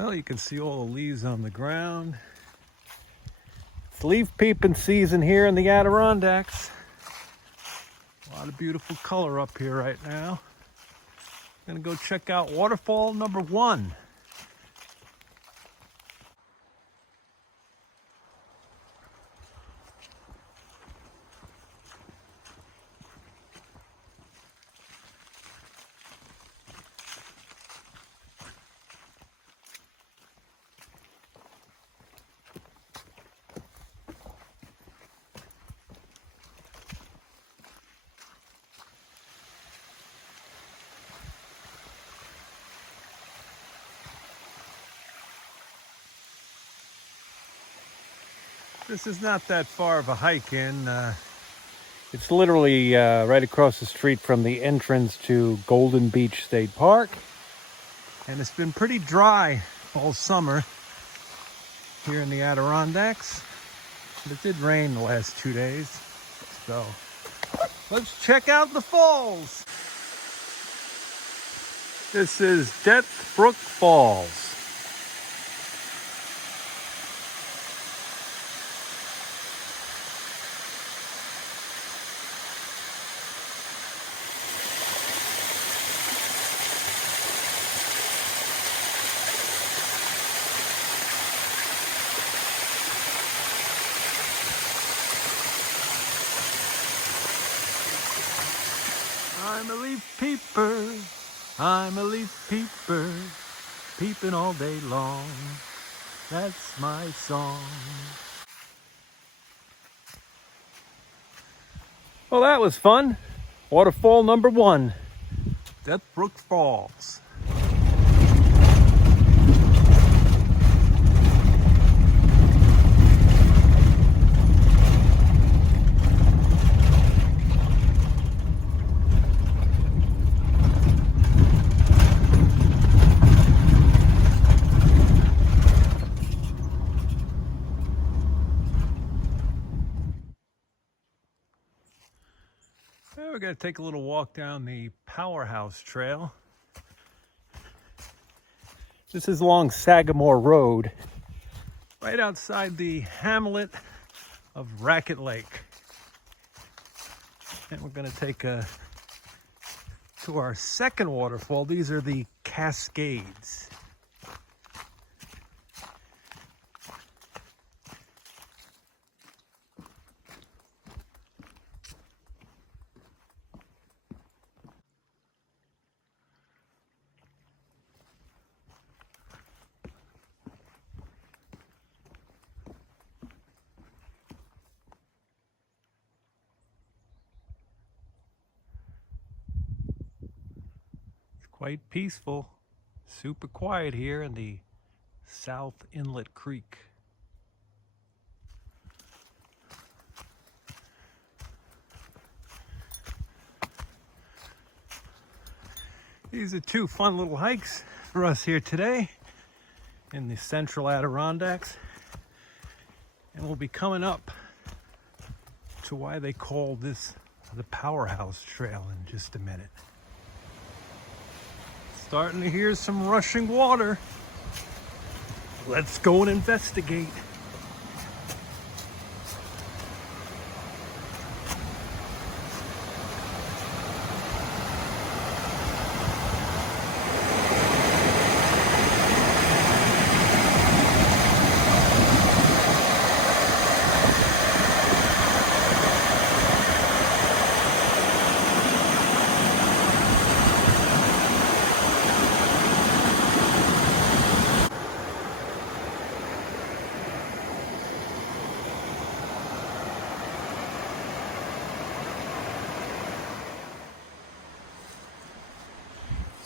Well, you can see all the leaves on the ground. It's leaf peeping season here in the Adirondacks. A lot of beautiful color up here right now. I'm gonna go check out waterfall number 1. This is not that far of a hike in. It's literally right across the street from the entrance to Golden Beach State Park. And it's been pretty dry all summer here in the Adirondacks. But it did rain the last 2 days. So let's check out the falls. This is Death Brook Falls. I'm a leaf peeper, I'm a leaf peeper, peeping all day long, that's my song. Well, that was fun. Waterfall number 1, Death Brook Falls. We're going to take a little walk down the Powerhouse Trail. This is along Sagamore Road, right outside the hamlet of Raquette Lake. And we're going to take a to our second waterfall. These are the Cascades. Quite peaceful, super quiet here in the South Inlet Creek. These are 2 fun little hikes for us here today in the Central Adirondacs. And we'll be coming up to why they call this the Powerhouse Trail in just a minute. Starting to hear some rushing water. Let's go and investigate.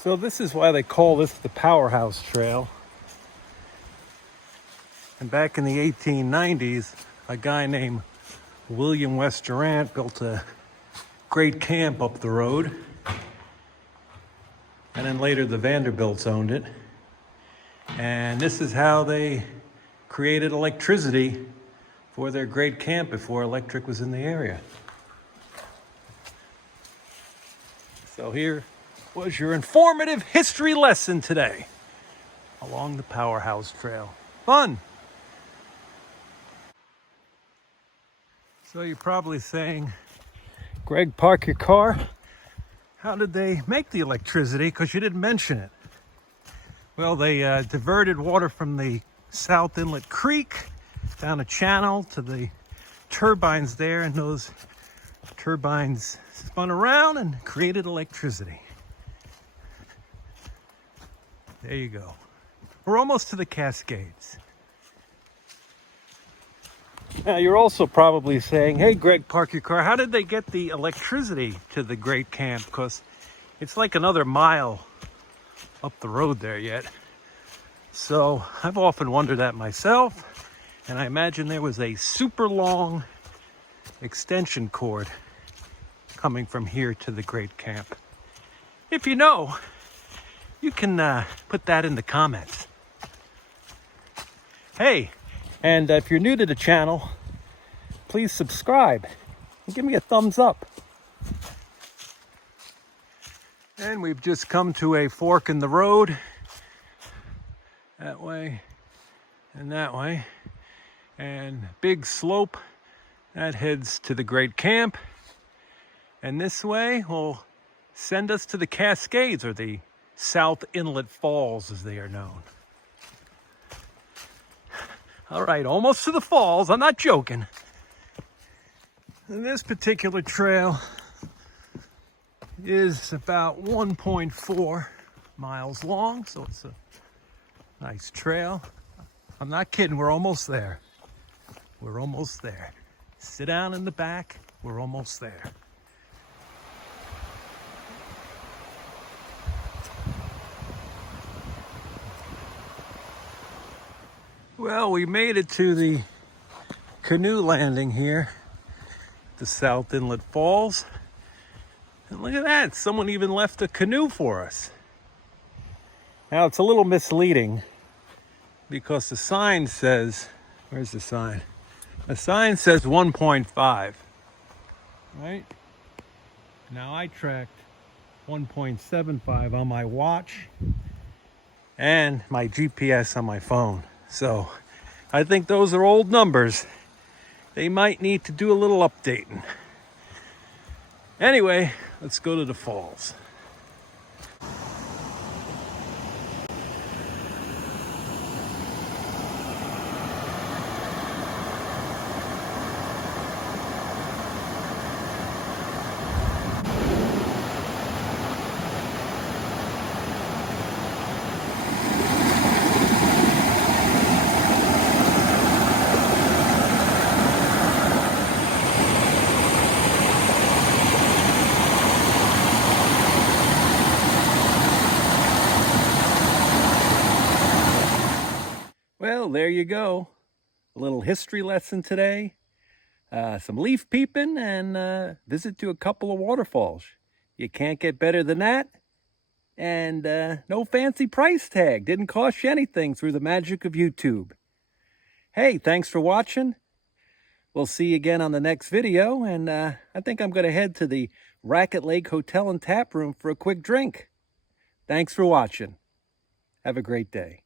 So this is why they call this the Powerhouse Trail. And back in the 1890s, a guy named William West Durant built a great camp up the road. And then later the Vanderbilts owned it. And this is how they created electricity for their great camp before electric was in the area. So here was your informative history lesson today along the Powerhouse Trail. Fun! So you're probably saying, Greg, park your car. How did they make the electricity? Because you didn't mention it. Well, they diverted water from the South Inlet Creek down a channel to the turbines there, and those turbines spun around and created electricity. There you go. We're almost to the Cascades. Now, you're also probably saying, hey, Greg, park your car. How did they get the electricity to the Great Camp? Because it's like another mile up the road there yet. So I've often wondered that myself, and I imagine there was a super long extension cord coming from here to the Great Camp. If you know, you can put that in the comments. Hey, and if you're new to the channel, please subscribe and give me a thumbs up. And we've just come to a fork in the road, that way and that way, and big slope that heads to the Great Camp, and this way will send us to the Cascades, or the South Inlet Falls as they are known. All right, almost to the falls. I'm not joking. And this particular trail is about 1.4 miles long, so it's a nice trail. I'm not kidding, we're almost there. We're almost there. Sit down in the back, we're almost there. Well, we made it to the canoe landing here, the South Inlet Falls. And look at that, someone even left a canoe for us. Now, it's a little misleading because the sign says, where's the sign? The sign says 1.5, right? Now, I tracked 1.75 on my watch and my GPS on my phone. So I think those are old numbers. They might need to do a little updating. Anyway, let's go to the falls. Well, there you go. A little history lesson today. Some leaf peeping and visit to a couple of waterfalls. You can't get better than that. And no fancy price tag. Didn't cost you anything through the magic of YouTube. Hey, thanks for watching. We'll see you again on the next video. And I think I'm going to head to the Raquette Lake Hotel and Tap Room for a quick drink. Thanks for watching. Have a great day.